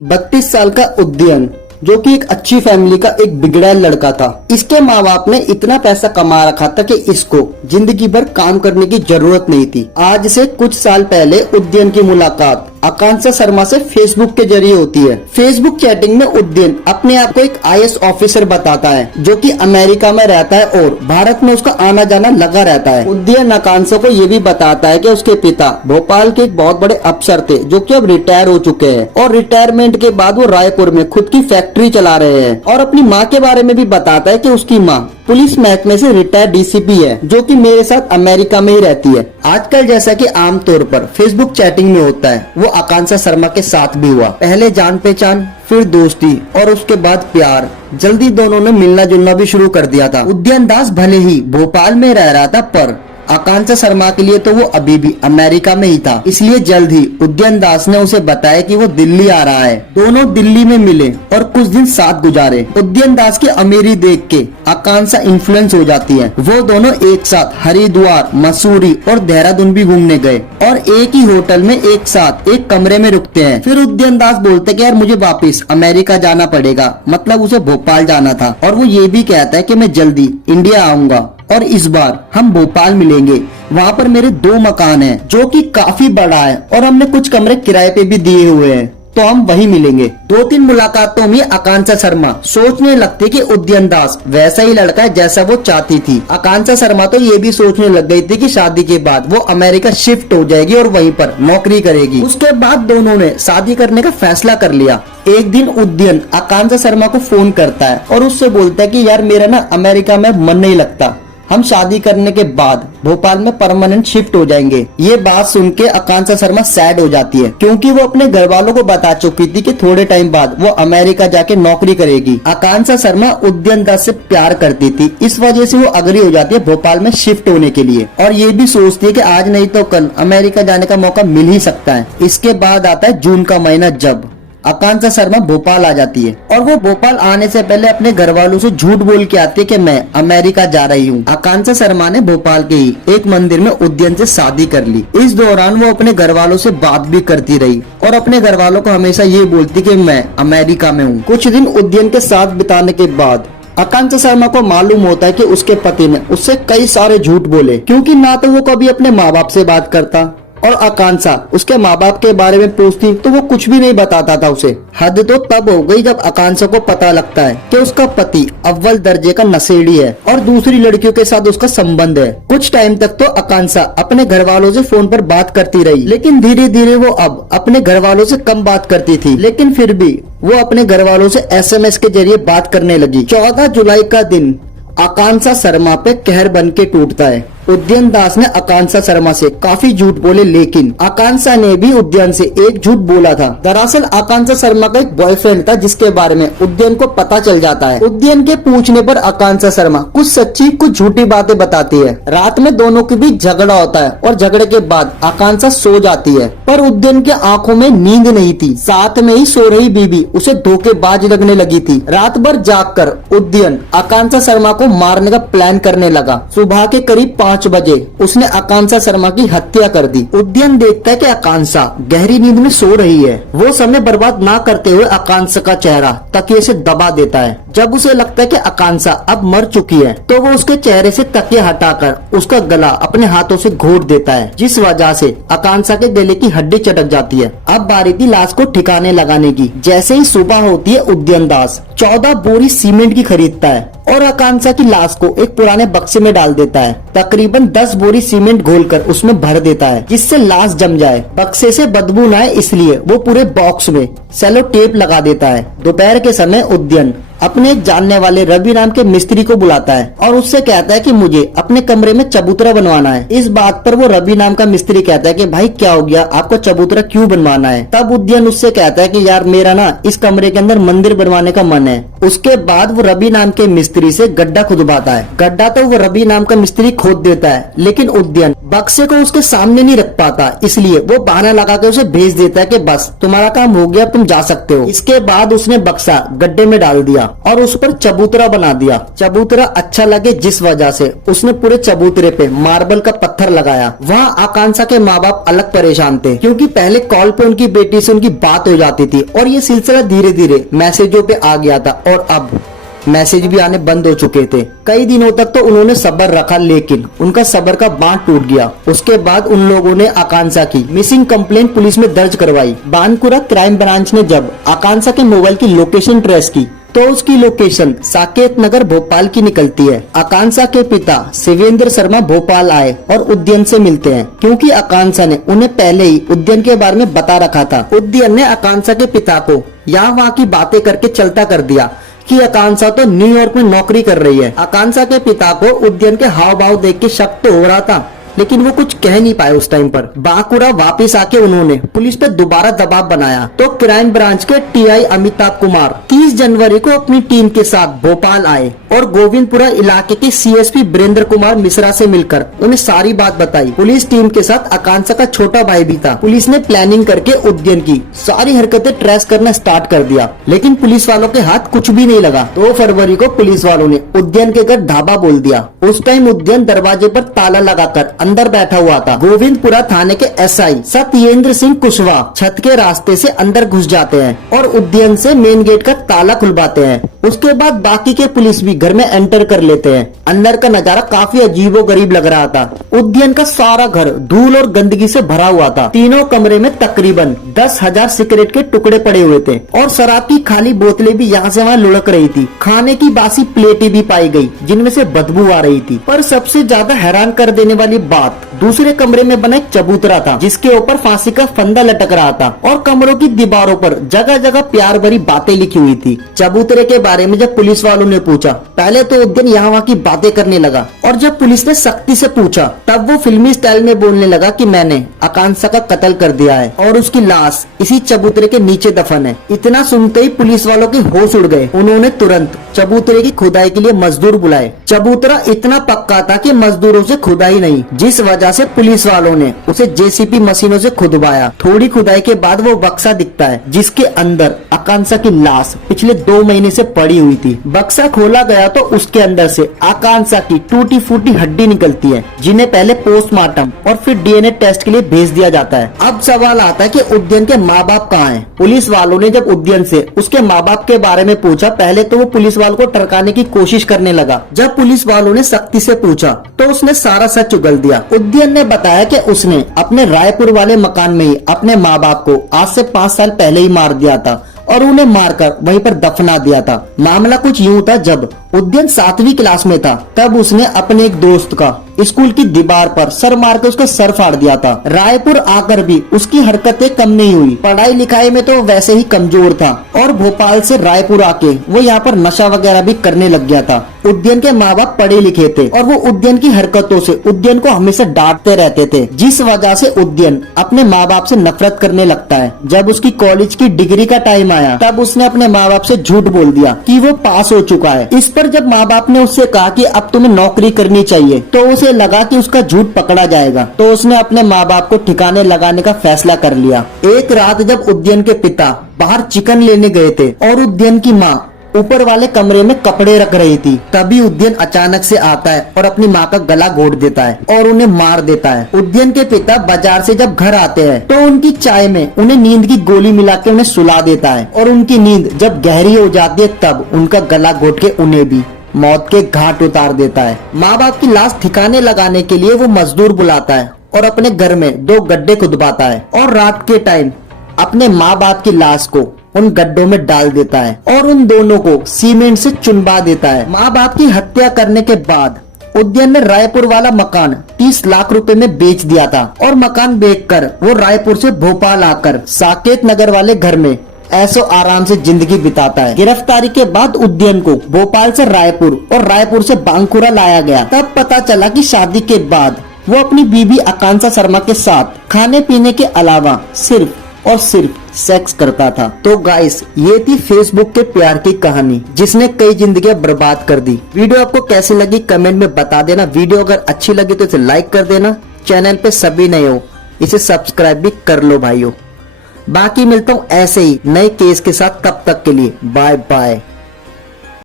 32 साल का उद्यन जो कि एक अच्छी फैमिली का एक बिगड़ा लड़का था। इसके माँ बाप ने इतना पैसा कमा रखा था कि इसको जिंदगी भर काम करने की जरूरत नहीं थी। आज से कुछ साल पहले उद्यन की मुलाकात आकांक्षा शर्मा से फेसबुक के जरिए होती है। फेसबुक चैटिंग में उद्यन अपने आप को एक आईएएस ऑफिसर बताता है जो कि अमेरिका में रहता है और भारत में उसका आना जाना लगा रहता है। उद्यन आकांक्षा को ये भी बताता है कि उसके पिता भोपाल के एक बहुत बड़े अफसर थे जो कि अब रिटायर हो चुके हैं और रिटायरमेंट के बाद वो रायपुर में खुद की फैक्ट्री चला रहे हैं। और अपनी माँ के बारे में भी बताता है कि उसकी माँ पुलिस महकमे से रिटायर्ड डीसीपी है जो कि मेरे साथ अमेरिका में ही रहती है। आजकल जैसा कि आमतौर पर फेसबुक चैटिंग में होता है वो आकांक्षा शर्मा के साथ भी हुआ। पहले जान पहचान, फिर दोस्ती और उसके बाद प्यार। जल्दी दोनों ने मिलना जुलना भी शुरू कर दिया था। उद्यन दास भले ही भोपाल में रह रहा था पर आकांक्षा शर्मा के लिए तो वो अभी भी अमेरिका में ही था। इसलिए जल्द ही उद्यन दास ने उसे बताया कि वो दिल्ली आ रहा है। दोनों दिल्ली में मिले और कुछ दिन साथ गुजारे। उद्यन दास की अमीरी देख के आकांक्षा इन्फ्लुएंस हो जाती है। वो दोनों एक साथ हरिद्वार, मसूरी और देहरादून भी घूमने गए और एक ही होटल में एक साथ एक कमरे में रुकते हैं। फिर उद्यन दास बोलते कि यार मुझे वापिस अमेरिका जाना पड़ेगा, मतलब उसे भोपाल जाना था। और वो ये भी कहता है कि मैं जल्दी इंडिया आऊंगा और इस बार हम भोपाल मिलेंगे। वहाँ पर मेरे 2 मकान हैं जो कि काफी बड़ा है और हमने कुछ कमरे किराए पे भी दिए हुए हैं, तो हम वहीं मिलेंगे। 2-3 मुलाकातों में आकांक्षा शर्मा सोचने लगती कि उद्यन दास वैसा ही लड़का है जैसा वो चाहती थी। आकांक्षा शर्मा तो ये भी सोचने लग गई थी कि शादी के बाद वो अमेरिका शिफ्ट हो जाएगी और वहीं पर नौकरी करेगी। उसके बाद दोनों ने शादी करने का फैसला कर लिया। एक दिन उद्यन आकांक्षा शर्मा को फोन करता है और उससे बोलता है कि यार मेरा ना अमेरिका में मन नहीं लगता, हम शादी करने के बाद भोपाल में परमानेंट शिफ्ट हो जाएंगे। ये बात सुन के आकांक्षा शर्मा सैड हो जाती है क्योंकि वो अपने घर वालों को बता चुकी थी कि थोड़े टाइम बाद वो अमेरिका जाके नौकरी करेगी। आकांक्षा शर्मा उद्यन दास से प्यार करती थी, इस वजह से वो अग्री हो जाती है भोपाल में शिफ्ट होने के लिए और ये भी सोचती है कि आज नहीं तो कल अमेरिका जाने का मौका मिल ही सकता है। इसके बाद आता है जून का महीना जब आकांक्षा शर्मा भोपाल आ जाती है और वो भोपाल आने से पहले अपने घर वालों से झूठ बोल के आती है कि मैं अमेरिका जा रही हूँ। आकांक्षा शर्मा ने भोपाल के ही एक मंदिर में उद्यन से शादी कर ली। इस दौरान वो अपने घर वालों से बात भी करती रही और अपने घर वालों को हमेशा ये बोलती कि मैं अमेरिका में हूँ। कुछ दिन उद्यन के साथ बिताने के बाद आकांक्षा शर्मा को मालूम होता है कि उसके पति ने उससे कई सारे झूठ बोले क्योंकि ना तो वो कभी अपने माँ बाप से बात करता और आकांक्षा उसके माँ बाप के बारे में पूछती तो वो कुछ भी नहीं बताता था उसे। हद तो तब हो गई जब आकांक्षा को पता लगता है कि उसका पति अव्वल दर्जे का नशेड़ी है और दूसरी लड़कियों के साथ उसका संबंध है। कुछ टाइम तक तो आकांक्षा अपने घर वालों से फोन पर बात करती रही, लेकिन धीरे धीरे वो अब अपने घर वालों से कम बात करती थी, लेकिन फिर भी वो अपने घर वालों से SMS के जरिए बात करने लगी। 14 जुलाई का दिन आकांक्षा शर्मा पे कहर बन के टूटता है। उद्यन दास ने आकांक्षा शर्मा से काफी झूठ बोले, लेकिन आकांक्षा ने भी उद्यन से एक झूठ बोला था। दरअसल आकांक्षा शर्मा का एक बॉयफ्रेंड था जिसके बारे में उद्यन को पता चल जाता है। उद्यन के पूछने पर आकांक्षा शर्मा कुछ सच्ची कुछ झूठी बातें बताती है। रात में दोनों के बीच झगड़ा होता है और झगड़े के बाद आकांक्षा सो जाती है, पर उद्यन के आंखों में नींद नहीं थी। साथ में ही सो रही बीबी उसे धोखेबाज लगने लगी थी। रात भर जागकर उद्यन आकांक्षा शर्मा को मारने का प्लान करने लगा। सुबह के करीब 5 बजे उसने आकांक्षा शर्मा की हत्या कर दी। उद्यन देखता है कि आकांक्षा गहरी नींद में सो रही है। वो समय बर्बाद ना करते हुए आकांक्षा का चेहरा तकिए से दबा देता है। जब उसे लगता है कि आकांक्षा अब मर चुकी है तो वो उसके चेहरे से तकिया हटाकर उसका गला अपने हाथों से घोट देता है, जिस वजह से आकांक्षा के गले की हड्डी चटक जाती है। अब बारी थी लाश को ठिकाने लगाने की। जैसे ही सुबह होती है उद्यन दास 14 बोरी सीमेंट की खरीदता है और आकांक्षा की लाश को एक पुराने बक्से में डाल देता है। तकरीबन 10 बोरी सीमेंट घोलकर उसमें भर देता है जिससे लाश जम जाए। बक्से से बदबू न आए इसलिए वो पूरे बॉक्स में सेलो टेप लगा देता है। दोपहर के समय उद्यन अपने एक जानने वाले रवि नाम के मिस्त्री को बुलाता है और उससे कहता है कि मुझे अपने कमरे में चबूतरा बनवाना है। इस बात पर वो रवि नाम का मिस्त्री कहता है कि भाई क्या हो गया, आपको चबूतरा क्यों बनवाना है। तब उद्यन उससे कहता है कि यार मेरा ना इस कमरे के अंदर मंदिर बनवाने का मन है। उसके बाद वो रवि नाम के मिस्त्री से गड्ढा खुदवाता है। गड्ढा तो वो रवि नाम का मिस्त्री खोद देता है, लेकिन उद्यन बक्से को उसके सामने नहीं रख पाता, इसलिए वो बहाना लगा के उसे भेज देता है कि बस तुम्हारा काम हो गया, तुम जा सकते हो। इसके बाद उसने बक्सा गड्ढे में डाल दिया। और उस पर चबूतरा बना दिया। चबूतरा अच्छा लगे जिस वजह से उसने पूरे चबूतरे पे मार्बल का पत्थर लगाया। वहाँ आकांक्षा के माँ बाप अलग परेशान थे, क्योंकि पहले कॉल पे उनकी बेटी से उनकी बात हो जाती थी और ये सिलसिला धीरे धीरे मैसेजों पे आ गया था और अब मैसेज भी आने बंद हो चुके थे। कई दिनों तक तो उन्होंने सब्र रखा, लेकिन उनका सब्र का बांध टूट गया। उसके बाद उन लोगों ने आकांक्षा की मिसिंग कंप्लेंट पुलिस में दर्ज करवाई। बानकुरा क्राइम ब्रांच ने जब आकांक्षा के मोबाइल की लोकेशन ट्रेस की तो उसकी लोकेशन साकेत नगर भोपाल की निकलती है। आकांक्षा के पिता शिवेंद्र शर्मा भोपाल आए और उद्यन से मिलते हैं, क्योंकि आकांक्षा ने उन्हें पहले ही उद्यन के बारे में बता रखा था। उद्यन ने आकांक्षा के पिता को यहाँ वहाँ की बातें करके चलता कर दिया कि आकांक्षा तो न्यूयॉर्क में नौकरी कर रही है। आकांक्षा के पिता को उद्यन के हाव भाव देख के शक तो हो रहा था, लेकिन वो कुछ कह नहीं पाए उस टाइम पर। बांकुरा वापस आके उन्होंने पुलिस पे दोबारा दबाव बनाया तो क्राइम ब्रांच के टीआई अमिताभ कुमार 30 जनवरी को अपनी टीम के साथ भोपाल आए और गोविंदपुरा इलाके के सीएसपी वीरेंद्र कुमार मिश्रा से मिलकर उन्हें सारी बात बताई। पुलिस टीम के साथ आकांक्षा का छोटा भाई भी था। पुलिस ने प्लानिंग करके उद्यन की सारी हरकतें ट्रेस करना स्टार्ट कर दिया, लेकिन पुलिस वालों के हाथ कुछ भी नहीं लगा। 2 फरवरी को पुलिस वालों ने उद्यन के घर ढाबा बोल दिया। उस टाइम उद्यन दरवाजे पर ताला लगाकर अंदर बैठा हुआ था। गोविंदपुरा थाने के एसआई सत्येंद्र सिंह कुशवाहा छत के रास्ते से अंदर घुस जाते हैं और उद्यन से मेन गेट का ताला खुलवाते हैं। उसके बाद बाकी के पुलिस भी घर में एंटर कर लेते हैं। अंदर का नजारा काफी अजीबो गरीब लग रहा था। उद्यन का सारा घर धूल और गंदगी से भरा हुआ था। तीनों कमरे में तकरीबन 10,000 सिगरेट के टुकड़े पड़े हुए थे और शराब की खाली बोतलें भी यहाँ से वहाँ लुढ़क रही थी। खाने की बासी प्लेटें भी पाई गई जिनमें से बदबू आ रही थी। पर सबसे ज्यादा हैरान कर देने वाली बात दूसरे कमरे में बना एक चबूतरा था, जिसके ऊपर फांसी का फंदा लटक रहा था और कमरों की दीवारों पर जगह जगह प्यार भरी बातें लिखी हुई थी। चबूतरे के बारे में जब पुलिस वालों ने पूछा, पहले तो उद्यन यहाँ वहाँ की बातें करने लगा और जब पुलिस ने सख्ती से पूछा तब वो फिल्मी स्टाइल में बोलने लगा कि मैंने आकांक्षा का कत्ल कर दिया है और उसकी लाश इसी चबूतरे के नीचे दफन है। इतना सुनते ही पुलिस वालों के होश उड़ गए। उन्होंने तुरंत चबूतरे की खुदाई के लिए मजदूर बुलाए। चबूतरा इतना पक्का था कि मजदूरों से खुदाई नहीं, जिस वजह से पुलिस वालों ने उसे जेसीबी मशीनों से खुदवाया। थोड़ी खुदाई के बाद वो बक्सा दिखता है जिसके अंदर आकांक्षा की लाश पिछले 2 महीने से पड़ी हुई थी। बक्सा खोला गया तो उसके अंदर से आकांक्षा की टूटी फूटी हड्डी निकलती है, जिन्हें पहले पोस्टमार्टम और फिर डीएनए टेस्ट के लिए भेज दिया जाता है। अब सवाल आता है कि उद्यन के माँ बाप कहाँ हैं? पुलिस वालों ने जब उद्यन से उसके माँ बाप के बारे में पूछा, पहले तो वो पुलिस वालों को टरकाने की कोशिश करने लगा। जब पुलिस वालों ने सख्ती से पूछा तो उसने सारा सच उगल दिया। उद्यन ने बताया कि उसने अपने रायपुर वाले मकान में ही अपने माँ बाप को आज से 5 साल पहले ही मार दिया था और उन्हें मारकर वहीं पर दफना दिया था। मामला कुछ यूँ था, जब उद्यन 7वीं क्लास में था तब उसने अपने एक दोस्त का स्कूल की दीवार पर सर मार के उसका सर फाड़ दिया था। रायपुर आकर भी उसकी हरकतें कम नहीं हुई। पढ़ाई लिखाई में तो वैसे ही कमजोर था और भोपाल से रायपुर आके वो यहाँ पर नशा वगैरह भी करने लग गया था। उद्यन के माँ बाप पढ़े लिखे थे और वो उद्यन की हरकतों से उद्यन को हमेशा डांटते रहते थे, जिस वजह से उद्यन अपने माँ बाप से नफरत करने लगता है। जब उसकी कॉलेज की डिग्री का टाइम आया तब उसने अपने माँ बाप से झूठ बोल दिया कि वो पास हो चुका है। इस पर जब माँ बाप ने उससे कहा कि अब तुम्हें नौकरी करनी चाहिए तो उसे लगा कि उसका झूठ पकड़ा जाएगा, तो उसने अपने माँ बाप को ठिकाने लगाने का फैसला कर लिया। एक रात जब उद्यन के पिता बाहर चिकन लेने गए थे और उद्यन की माँ ऊपर वाले कमरे में कपड़े रख रही थी, तभी उद्यन अचानक से आता है और अपनी माँ का गला घोट देता है और उन्हें मार देता है। उद्यन के पिता बाजार से जब घर आते हैं तो उनकी चाय में उन्हें नींद की गोली मिला के उन्हें सुला देता है और उनकी नींद जब गहरी हो जाती है तब उनका गला घोट के उन्हें भी मौत के घाट उतार देता है। माँ बाप की लाश ठिकाने लगाने के लिए वो मजदूर बुलाता है और अपने घर में 2 गड्ढे खुदवाता है और रात के टाइम अपने माँ बाप की लाश को उन गड्ढों में डाल देता है और उन दोनों को सीमेंट से चुनवा देता है। माँ बाप की हत्या करने के बाद उद्यन ने रायपुर वाला मकान 30 लाख रुपए में बेच दिया था और मकान बेचकर वो रायपुर से भोपाल आकर साकेत नगर वाले घर में ऐसो आराम से जिंदगी बिताता है। गिरफ्तारी के बाद उद्यन को भोपाल से रायपुर और रायपुर से बांकुरा लाया गया। तब पता चला कि शादी के बाद वो अपनी बीवी आकांक्षा शर्मा के साथ खाने पीने के अलावा सिर्फ और सिर्फ सेक्स करता था। तो गाइस, ये थी फेसबुक के प्यार की कहानी जिसने कई जिंदगियां बर्बाद कर दी। वीडियो आपको कैसी लगी कमेंट में बता देना। वीडियो अगर अच्छी लगी तो इसे लाइक कर देना। चैनल पे सभी नए हो इसे सब्सक्राइब भी कर लो भाइयों। बाकी मिलता हूँ ऐसे ही नए केस के साथ, तब तक के लिए बाय बाय।